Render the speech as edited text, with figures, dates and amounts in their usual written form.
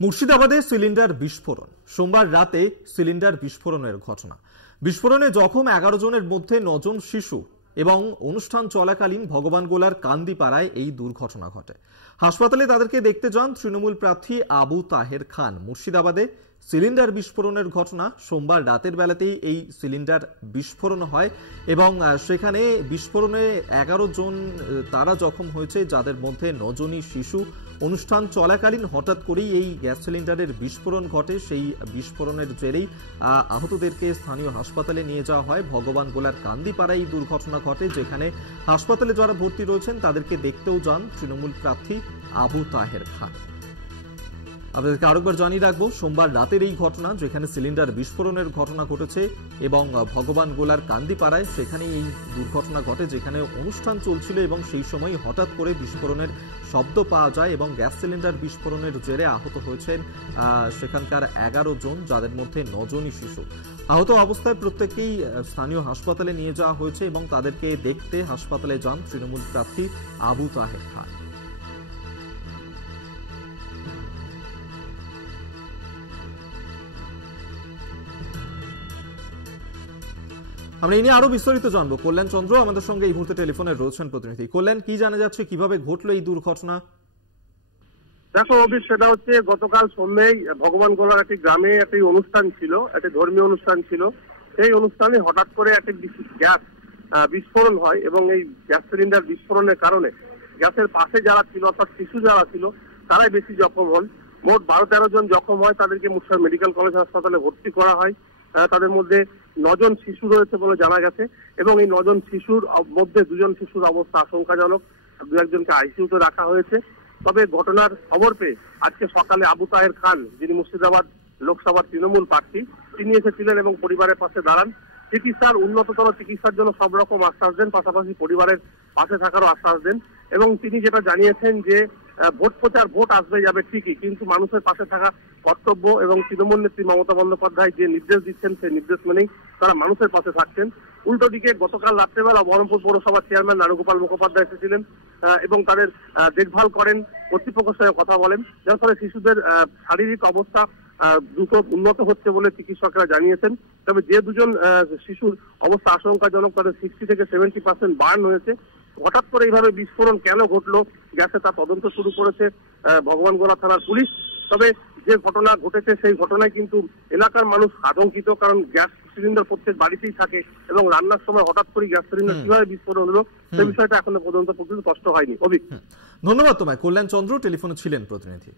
মুর্শিদাবাদে সিলিন্ডার বিস্ফোরণ। সোমবার রাতে সিলিন্ডার বিস্ফোরণের ঘটনা। বিস্ফোরণে জখম 11 জনের মধ্যে 9 জন শিশু এবং অনুষ্ঠান চলাকালীন ভগবানগোলার কান্দিপাড়ায় এই দুর্ঘটনা ঘটে। হাসপাতালে তাদেরকে দেখতে যান তৃণমূল প্রার্থী আবু তাহের খান। মুর্শিদাবাদে সিলিন্ডার বিস্ফোরণের ঘটনা। সোমবার রাতের বেলাতেই এই সিলিন্ডার বিস্ফোরণ হয় এবং সেখানে বিস্ফোরণে 11 জন তারা জখম হয়েছে, যাদের মধ্যে 9 জনই শিশু। অনুষ্ঠান চলাকালীন হঠাৎ করেই এই গ্যাস সিলিন্ডারের বিস্ফোরণ ঘটে। সেই বিস্ফোরণের জেরেই আহতদেরকে স্থানীয় হাসপাতালে নিয়ে যাওয়া হয়। ভগবানগোলার কান্দিপাড়ায় এই দুর্ঘটনা ঘটে, যেখানে হাসপাতালে যারা ভর্তি রয়েছেন তাদেরকে দেখতেও যান তৃণমূল প্রার্থী আবু তাহের খান। আপনাদেরকে আরেকবার জানিয়ে রাখবো, সোমবার রাতের এই ঘটনা, যেখানে সিলিন্ডার বিস্ফোরণের ঘটনা ঘটেছে এবং ভগবানগোলার কান্দিপাড়ায় সেখানে এই দুর্ঘটনা ঘটে, যেখানে অনুষ্ঠান চলছিল এবং সেই সময় হঠাৎ করে বিস্ফোরণের শব্দ পাওয়া যায় এবং গ্যাস সিলিন্ডার বিস্ফোরণের জেরে আহত হয়েছেন সেখানকার 11 জন, যাদের মধ্যে 9 জনই শিশু। আহত অবস্থায় প্রত্যেককেই স্থানীয় হাসপাতালে নিয়ে যাওয়া হয়েছে এবং তাদেরকে দেখতে হাসপাতালে যান তৃণমূল প্রার্থী আবু তাহের খান। আমরা এই নিয়ে আরো বিস্তারিত জানবো। কল্যাণ চন্দ্র আমাদের সঙ্গে এই মুহূর্তে টেলিফোনে রয়েছেন প্রতিনিধি। কল্যাণ, কি জানা যাচ্ছে, কিভাবে ঘটলো এই দুর্ঘটনা? দেখো অভিক, সেটা হচ্ছে গতকাল সন্ধ্যায় ভগবানগোলার একটি গ্রামে একটি অনুষ্ঠান ছিল, একটি ধর্মীয় অনুষ্ঠান ছিল। সেই অনুষ্ঠানে হঠাৎ করে একটি গ্যাস বিস্ফোরণ হয় এবং এই গ্যাস সিলিন্ডার বিস্ফোরণের কারণে গ্যাসের পাশে যারা ছিল, অর্থাৎ শিশু যারা ছিল, তারাই বেশি জখম হন। মোট 12-13 জন জখম হয়। তাদেরকে মুর্শিদাবাদ মেডিকেল কলেজ হাসপাতালে ভর্তি করা হয়। তাদের মধ্যে 9 জন শিশু রয়েছে বলে জানা গেছে এবং এই 9 জন শিশুর মধ্যে 2 জন শিশুর অবস্থা আশঙ্কাজনক। 2-1 জনকে আইসিইউতে রাখা হয়েছে। তবে ঘটনার খবর পেয়ে আজকে সকালে আবু তাহের খান, যিনি মুর্শিদাবাদ লোকসভার তৃণমূল প্রার্থী, তিনি এসেছিলেন এবং পরিবারের পাশে দাঁড়ান। উন্নততর চিকিৎসার জন্য সব রকম আশ্বাস দেন, পাশাপাশি পরিবারের পাশে থাকারও আশ্বাস দেন এবং তিনি যেটা জানিয়েছেন যে ভোট প্রচার, ভোট আসবে যাবে ঠিকই, কিন্তু মানুষের পাশে থাকা কর্তব্য এবং তৃণমূল নেত্রী মমতা বন্দ্যোপাধ্যায় যে নির্দেশ দিচ্ছেন সেই নির্দেশ মেনেই তারা মানুষের পাশে থাকছেন। উল্টো দিকে গতকাল রাত্রেবেলা বহরমপুর পৌরসভার চেয়ারম্যান নারুগোপাল মুখোপাধ্যায় এসেছিলেন এবং তাদের দেখভাল করেন, কর্তৃপক্ষের সঙ্গে কথা বলেন, যার ফলে শিশুদের শারীরিক অবস্থা দ্রুত উন্নত হচ্ছে বলে চিকিৎসকরা জানিয়েছেন। তবে যে 2 জন শিশুর অবস্থা আশঙ্কাজনক, তাদের 60 থেকে 70% বার্ন হয়েছে। হঠাৎ করে এইভাবে বিস্ফোরণ কেন ঘটলো গ্যাসে, তা তদন্ত শুরু করেছে ভগবানগোলা থানার পুলিশ। তবে যে ঘটনা ঘটেছে সেই ঘটনায় কিন্তু এলাকার মানুষ আতঙ্কিত, কারণ গ্যাস সিলিন্ডার প্রত্যেক বাড়িতেই থাকে এবং রান্নার সময় হঠাৎ করে গ্যাস সিলিন্ডার কিভাবে বিস্ফোরণ হলো সেই বিষয়টা এখনো পর্যন্ত স্পষ্ট হয়নি। অভিক, ধন্যবাদ তোমায়। কল্যাণ চন্দ্র টেলিফোনে ছিলেন প্রতিনিধি।